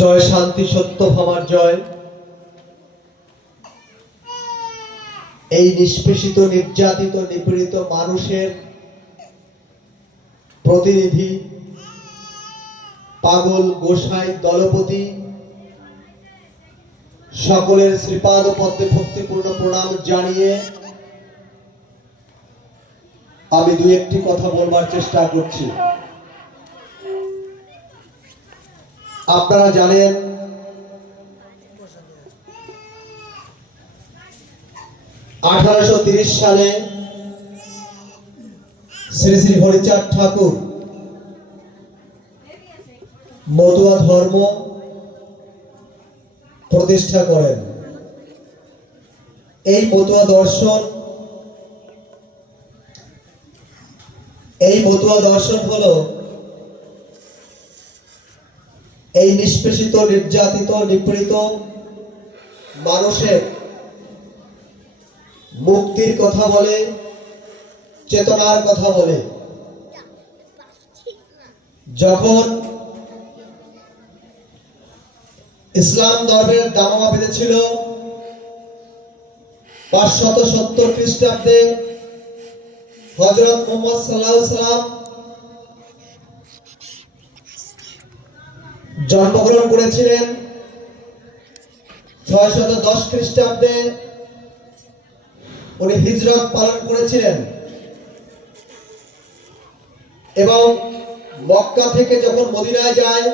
জয় শান্তি, সত্য ভামার জয়। এই নিষ্পেষিত, নির্যাতিত, নিপীড়িত মানুষের প্রতিনিধি পাগল, গোসাই, দলপতি, সকলের শ্রীপাদ পদ্মে ভক্তিপূর্ণ প্রণাম জানিয়ে আমি দু একটি কথা বলবার চেষ্টা করছি। আপনারা জানেন আঠারোশো সালে শ্রী শ্রী হরিচাঁদ ঠাকুর মতুয়া ধর্ম প্রতিষ্ঠা করেন। এই মতুয়া দর্শন, এই মতুয়া দর্শন হলো এই নিষ্পেষিত, নির্যাতিত, নিপীড়িত মানুষের মুক্তির কথা বলে, চেতনার কথা বলে। যখন ইসলাম ধর্মের দামামা বেঁধেছিল, পাঁচশত সত্তর খ্রিস্টাব্দে হজরত মোহাম্মদ সাল্লাহ সাল্লাম জন্মগ্রহণ করেছিলেন ছয় শত দশ খ্রিস্টাব্দে। উনি হিজরত পালন করেছিলেন। এবং মক্কা থেকে যখন মদিনায় যায়,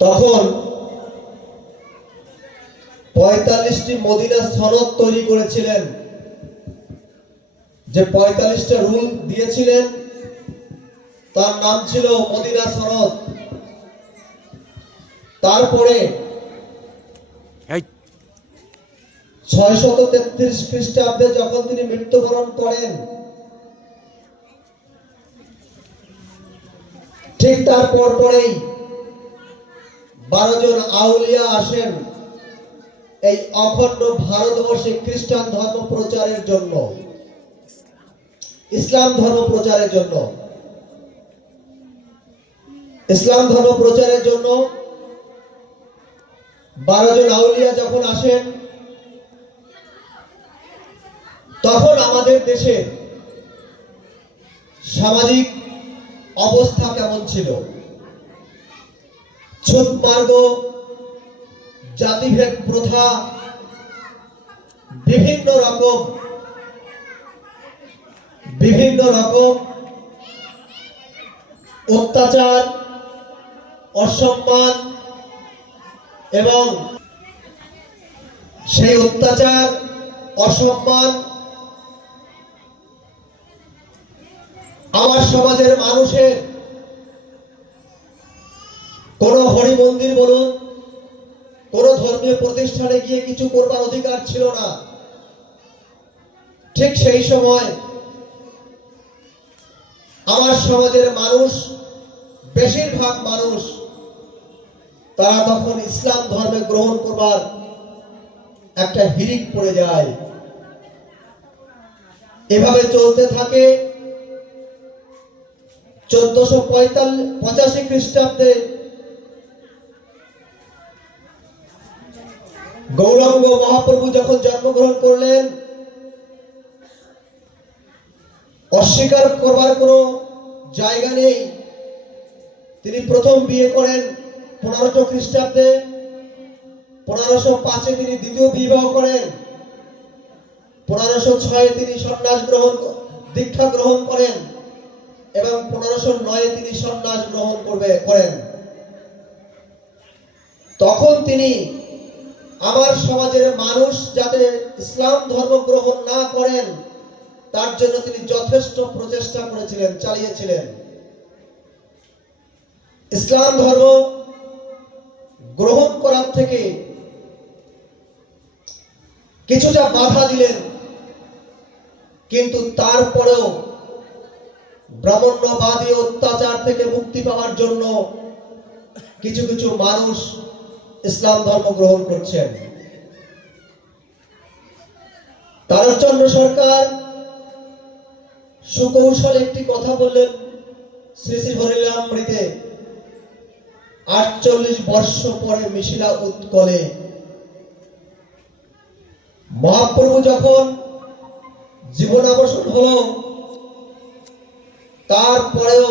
তখন পঁয়তাল্লিশটি মদিনা সনদ তৈরি করেছিলেন। যে পঁয়তাল্লিশটা রুল দিয়েছিলেন তার নাম ছিল মদিনা সনদ। তারপরে এই। ছয় শত তেত্রিশ খ্রিস্টাব্দে যখন তিনি মৃত্যুবরণ করেন ঠিক তার পর পরেই বারো জন আউলিয়া আসেন এই অখণ্ড ভারতবর্ষে খ্রিস্টান ধর্ম প্রচারের জন্য। ইসলাম ধর্ম প্রচারের জন্য। ইসলাম ধর্ম প্রচারের জন্য বারো জন আউলিয়া যখন আসেন, তখন আমাদের দেশে সামাজিক অবস্থা কেমন ছিল? ছুত মার্গ, জাতিভেদ প্রথা, বিভিন্ন রকম বিভিন্ন রকম অত্যাচার অসম্মান এবং সেই অত্যাচার, অসম্মান আমার সমাজের মানুষের। কোন হরি মন্দির বলুন, কোন ধর্মীয় প্রতিষ্ঠানে গিয়ে কিছু করবার অধিকার ছিল না। ঠিক সেই সময় আমার সমাজের মানুষ, বেশিরভাগ মানুষ তারা তখন ইসলাম ধর্মে গ্রহণ করবার একটা হিরিক পড়ে যায়। এভাবে চলতে থাকে চোদ্দশো পঁয়তাল্লিশ পঁচাশি খ্রিস্টাব্দে গৌরাঙ্গ মহাপ্রভু যখন জন্মগ্রহণ করলেন, অস্বীকার করবার কোনো জায়গা নেই। তিনি প্রথম বিয়ে করেন পনেরোশো খ্রিস্টাব্দে, পনেরোশো পাঁচে তিনি দ্বিতীয় বিবাহ করেন। পনেরোশো ছয়ে তিনি সন্ন্যাস গ্রহণ দীক্ষা গ্রহণ করেন এবং পনেরোশো নয়ে তিনি সন্ন্যাস গ্রহণ করবে, করেন। তখন তিনি আমার সমাজের মানুষ যাতে ইসলাম ধর্ম গ্রহণ না করেন, তার জন্য তিনি যথেষ্ট প্রচেষ্টা করেছিলেন, চালিয়েছিলেন। ইসলাম ধর্ম গ্রহণ করার থেকে কিছুটা বাধা দিলেন। কিন্তু তারপরেও ব্রাহ্মণ্যবাদী অত্যাচার থেকে মুক্তি পাওয়ার জন্য কিছু কিছু মানুষ ইসলাম ধর্ম গ্রহণ করছেন। তারচন্দ্র সরকার সুকৌশল একটি কথা বললেন শ্রী শ্রী হরিলামৃতে আটচল্লিশ বর্ষ পরে মিশিলা উৎকলে। মহাপ্রভু যখন জীবনাবসান হলো, তারপরেও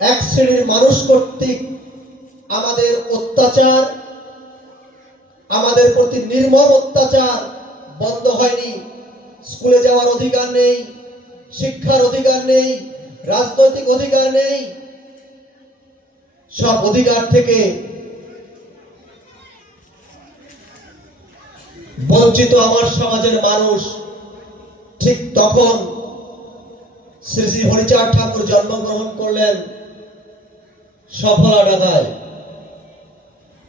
এক শ্রেণির মানুষ কর্তৃক আমাদের অত্যাচার, আমাদের প্রতি নির্মম অত্যাচার বন্ধ হয়নি। স্কুলে যাওয়ার অধিকার নেই, শিক্ষার অধিকার নেই, রাজনৈতিক অধিকার নেই সব অধিকার থেকে বঞ্চিত আমার সমাজের মানুষ, ঠিক তখন শ্রী শ্রী হরিচাঁদ ঠাকুর জন্মগ্রহণ করলেন সফলা ডাকায়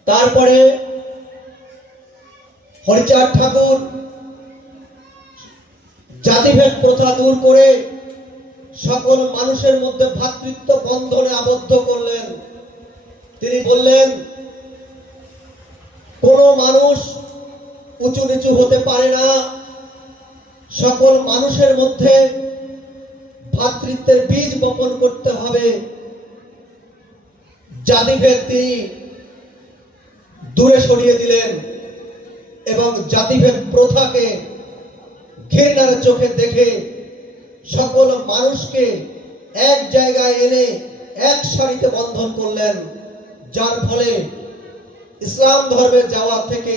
তারপরে হরিচাঁদ ঠাকুর জাতিভেদ প্রথা দূর করে সকল মানুষের মধ্যে ভ্রাতৃত্ব বন্ধনে আবদ্ধ করলেন। তিনি বললেন, কোন মানুষ উঁচু নিচু হতে পারে না। সকল মানুষের মধ্যে ভাতৃত্বের বীজ বপন করতে হবে। জাতিভেদ তিনি দূরে সরিয়ে দিলেন এবং জাতিভেদ প্রথাকে ঘৃণার চোখে দেখে সকল মানুষকে এক জায়গায় এনে এক সারিতে বন্ধন করলেন। যার ফলে ইসলাম ধর্মে যাওয়া থেকে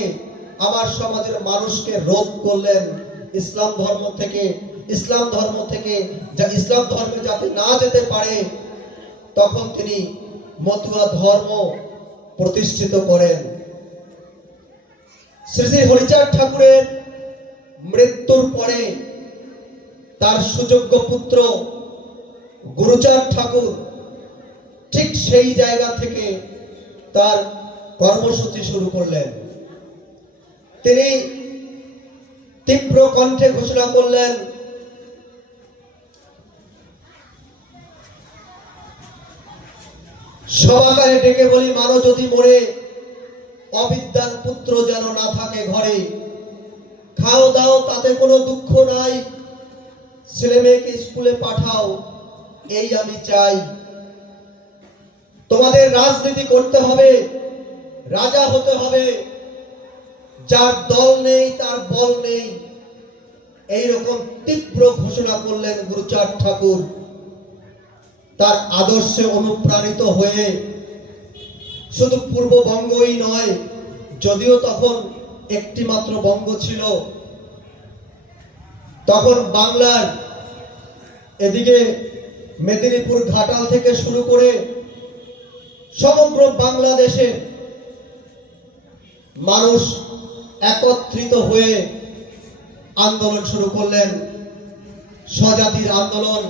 আমার সমাজের মানুষকে রোধ করলেন। ইসলাম ধর্ম থেকে, ইসলাম ধর্ম থেকে যা, ইসলাম ধর্মে যাতে না যেতে পারে, তখন তিনি মতুয়া ধর্ম প্রতিষ্ঠিত করেন। শ্রী শ্রী হরিচাঁদ ঠাকুরের মৃত্যুর পরে তার সুযোগ্য পুত্র গুরুচাঁদ ঠাকুর ঠিক সেই জায়গা থেকে তার কর্মসূচি শুরু করলেন। তিনি তীব্র কণ্ঠে ঘোষণা করলেন সবাকারে ডেকে বলি, মানো যদি মরে, অবিদ্যার পুত্র যেন না থাকে ঘরে। খাও দাও, তাতে কোনো দুঃখ নাই। ছেলে মেয়েকে স্কুলে পাঠাও, এই আমি চাই। তোমাদের রাজনীতি করতে হবে, রাজা হতে হবে। যার দল নেই, তার বল নেই। এইরকম তীব্র ঘোষণা করলেন গুরুচাঁদ ঠাকুর। তার আদর্শে অনুপ্রাণিত হয়ে শুধু পূর্ববঙ্গই নয়, যদিও তখন একটি মাত্র বঙ্গ ছিল, তখন বাংলার এদিকে মেদিনীপুর ঘাটাল থেকে শুরু করে সমগ্র বাংলাদেশে মানুষ একত্রিত হয়ে আন্দোলন শুরু করলেন। স্বজাতির আন্দোলন,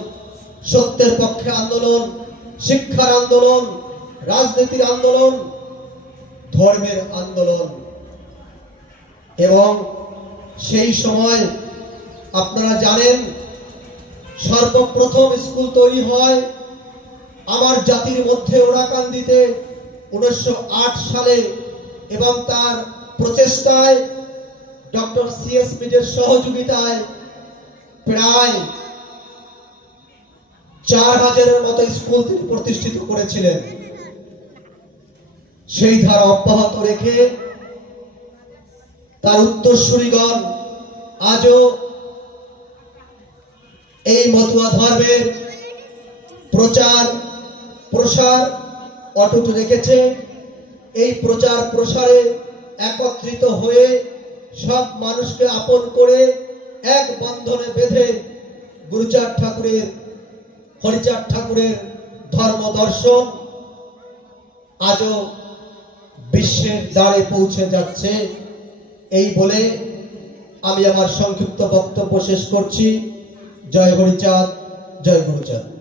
সত্যের পক্ষে আন্দোলন, শিক্ষার আন্দোলন, রাজনীতির আন্দোলন, ধর্মের আন্দোলন। এবং সেই সময় আপনারা জানেন, সর্বপ্রথম স্কুল তৈরি হয় আমার জাতির মধ্যে ওরাকান্দিতে উনিশশো আট সালে এবং তার প্রচেষ্টায় ডক্টর সিএস মিটের সহযোগিতায় প্রায় চার হাজারের মতো স্কুল তিনি প্রতিষ্ঠিত করেছিলেন। সেই ধারা অব্যাহত রেখে তার উত্তরসূরিগণ আজও এই মতুয়া ধর্মের প্রচার প্রসার অটুট রেখেছে। এই প্রচার প্রসারে একত্রিত হয়ে সব মানুষকে আপন করে এক বন্ধনে বেঁধে গুরুচাঁদ ঠাকুরের, হরিচাঁদ ঠাকুরের ধর্ম দর্শন আজও বিশ্বের দ্বারে পৌঁছে যাচ্ছে। এই বলে আমি আমার সংক্ষিপ্ত বক্তব্য শেষ করছি। জয় হরিচাঁদ, জয় গুরুচাঁদ।